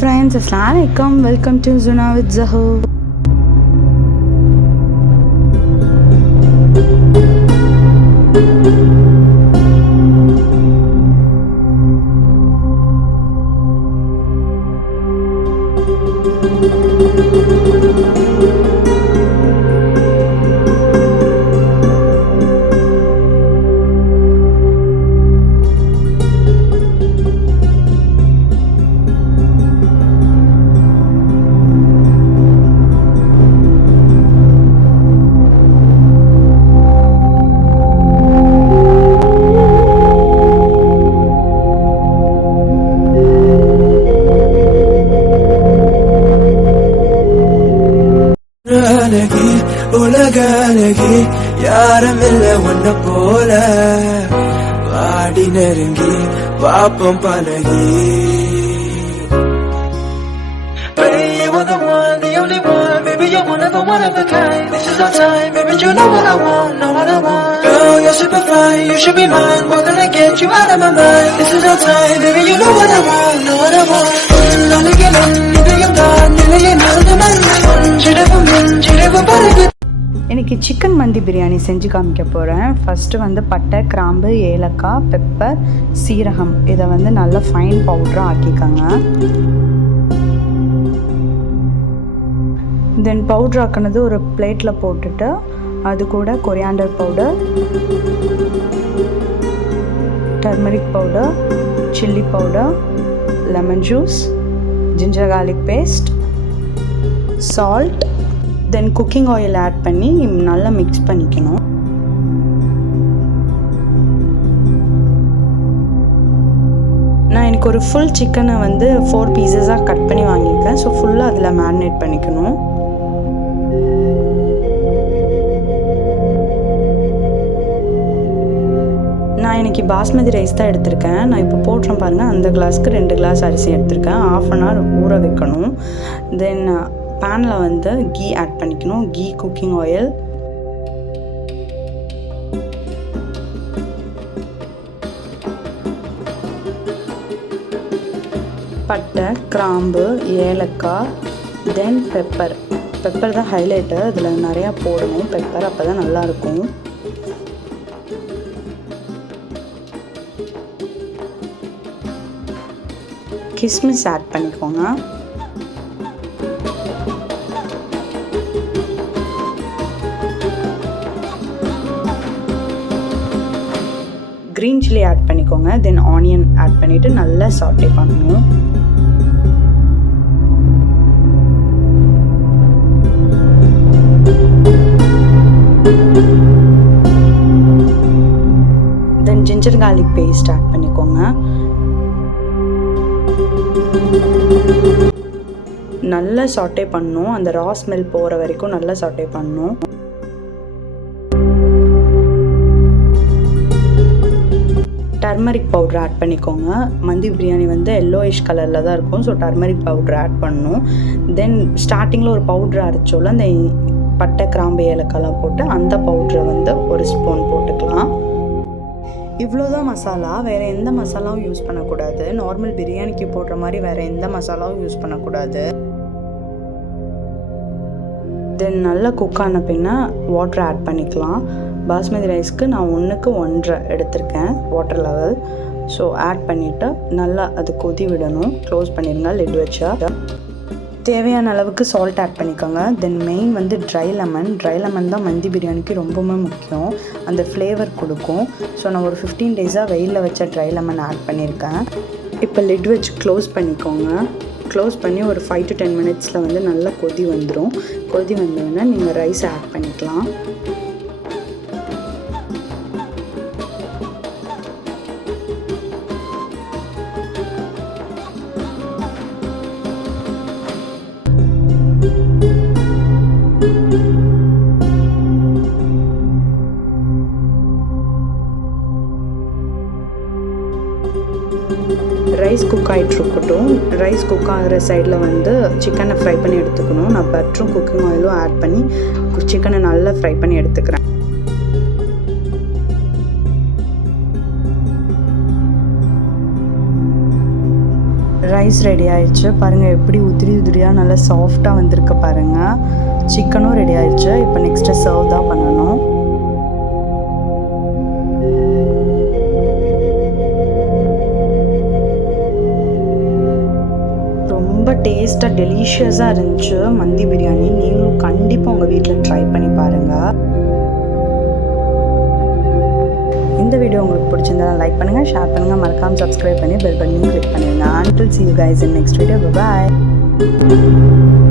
friends, Assalamu Alaikum. Welcome to Zuna with Zahu. உலகழகி யாரமில்ல ஒன்ன போல வாடி நெருங்கி பாப்பம் பழகி. Baby, you're the one, the only one. Baby, you're one of a kind. This is our time, baby, you know what I want, know what I want. Girl, you're super fine, you should be mine. What can I get you out of my mind? This is our time, baby, you know what I want, know what I want. இன்னைக்கு சிக்கன் மந்தி பிரியாணி செஞ்சு காமிக்க போகிறேன். ஃபஸ்ட்டு வந்து பட்டை, கிராம்பு, ஏலக்காய், பெப்பர், சீரகம் இதை வந்து நல்லா ஃபைன் பவுடராக ஆக்கிக்கோங்க. தென் பவுட்ரு ஆக்கினது ஒரு பிளேட்டில் போட்டுட்டு அது கூட coriander powder, turmeric powder, chilli powder, lemon juice, ginger garlic paste, salt, then cooking oil add பண்ணி நல்லா மிக்ஸ் பண்ணிக்கணும். நான் எனக்கு ஒரு ஃபுல் சிக்கனை வந்து 4 பீசஸாக கட் பண்ணி வாங்கியிருக்கேன். ஸோ ஃபுல்லாக அதில் மேரினேட் பண்ணிக்கணும். நான் இன்றைக்கி பாஸ்மதி ரைஸ் தான் எடுத்திருக்கேன். நான் இப்போ போட்டுறேன் பாருங்கள், அந்த கிளாஸ்க்கு 2 கிளாஸ் அரிசி எடுத்திருக்கேன். 1/2 hour ஊற வைக்கணும். தென் பேனில் வந்து கீ ஆட் பண்ணிக்கணும். கீ, குக்கிங் ஆயில், பட்டை, கிராம்பு, ஏலக்காய், தென் பெப்பர். பெப்பர் தான் ஹைலைட்டு, அதில் நிறையா போடணும் பெப்பர், அப்போ தான் நல்லாயிருக்கும். கிஸ்மிஸ் ஆட் பண்ணிக்கோங்க. க்ரீன் சில்லி ஆட் பண்ணிக்கோங்க. தென் ஆனியன் ஆட் பண்ணிவிட்டு நல்லா சாட்டே பண்ணணும். தென் ஜிஞ்சர் கார்லிக் பேஸ்ட் ஆட் பண்ணிக்கோங்க. நல்லா சாட்டே பண்ணணும். அந்த ரா ஸ்மெல் போகிற வரைக்கும் நல்லா சாட்டே பண்ணணும். டர்மரிக் பவுடர் ஆட் பண்ணிக்கோங்க. மந்தி பிரியாணி வந்து எல்லோயிஷ் கலரில் தான் இருக்கும். ஸோ டர்மரிக் பவுடர் ஆட் பண்ணணும். தென் ஸ்டார்டிங்கில் ஒரு பவுட்ரு அரைச்சோல அந்த பட்டை, கிராம்பு, ஏலக்காய்லாம் போட்டு அந்த பவுட்ரை வந்து 1 ஸ்பூன் போட்டுக்கலாம். இவ்வளோதான் மசாலா. வேறு எந்த மசாலாவும் யூஸ் பண்ணக்கூடாது. நார்மல் பிரியாணிக்கு போடுற மாதிரி வேறு எந்த மசாலாவும் யூஸ் பண்ணக்கூடாது. தென் நல்லா குக் ஆன பின்ன வாட்டர் ஆட் பண்ணிக்கலாம். பாஸ்மதி ரைஸ்க்கு நான் 1க்கு 1.5 எடுத்திருக்கேன் வாட்டர் லெவல். ஸோ ஆட் பண்ணிவிட்டு நல்லா அது கொதி விடணும். க்ளோஸ் பண்ணிடுங்க லிட் வச்சா. தேவையான அளவுக்கு சால்ட் ஆட் பண்ணிக்கோங்க. தென் மெயின் வந்து ட்ரை லெமன் தான் மந்தி பிரியாணிக்கு ரொம்பவுமே முக்கியம். அந்த ஃப்ளேவர் கொடுக்கும். ஸோ நான் ஒரு 15 days வெயிலில் வச்ச ட்ரை லெமன் ஆட் பண்ணியிருக்கேன். இப்போ லிட் வச்சு க்ளோஸ் பண்ணிக்கோங்க. க்ளோஸ் பண்ணி ஒரு 5 to 10 minutes வந்து நல்லா கொதி வந்துடும். கொதி வந்தோடனே நீங்கள் ரைஸ் ஆட் பண்ணிக்கலாம். ரைஸ் குக் ஆகிட்ருக்கட்டும். ரைஸ் குக் ஆகிற சைடில் வந்து சிக்கனை ஃப்ரை பண்ணி எடுத்துக்கணும். நான் பட்டரும் குக்கிங் ஆயிலும் ஆட் பண்ணி சிக்கனை நல்லா ஃப்ரை பண்ணி எடுத்துக்கிறேன். ரைஸ் ரெடி ஆயிடுச்சு பாருங்கள், எப்படி உதிரியாக நல்லா சாஃப்டாக வந்திருக்கு பாருங்கள். சிக்கனும் ரெடி ஆயிடுச்சு. இப்போ நெக்ஸ்ட்டு சர்வ் தான் பண்ணணும். ரொம்ப டேஸ்ட்டாக டெலிஷியஸாக இருந்துச்சு மந்தி பிரியாணி. நீங்களும் கண்டிப்பாக உங்கள் வீட்டில் ட்ரை பண்ணி பாருங்கள். இந்த வீடியோ உங்களுக்கு பிடிச்சிருந்தா லைக் பண்ணுங்கள், ஷேர் பண்ணுங்கள், மறக்காமல் சப்ஸ்கிரைப் பண்ணி பெல் பட்டனையும் கிளிக் பண்ணிடுங்க. Until see you guys in next video. Bye bye.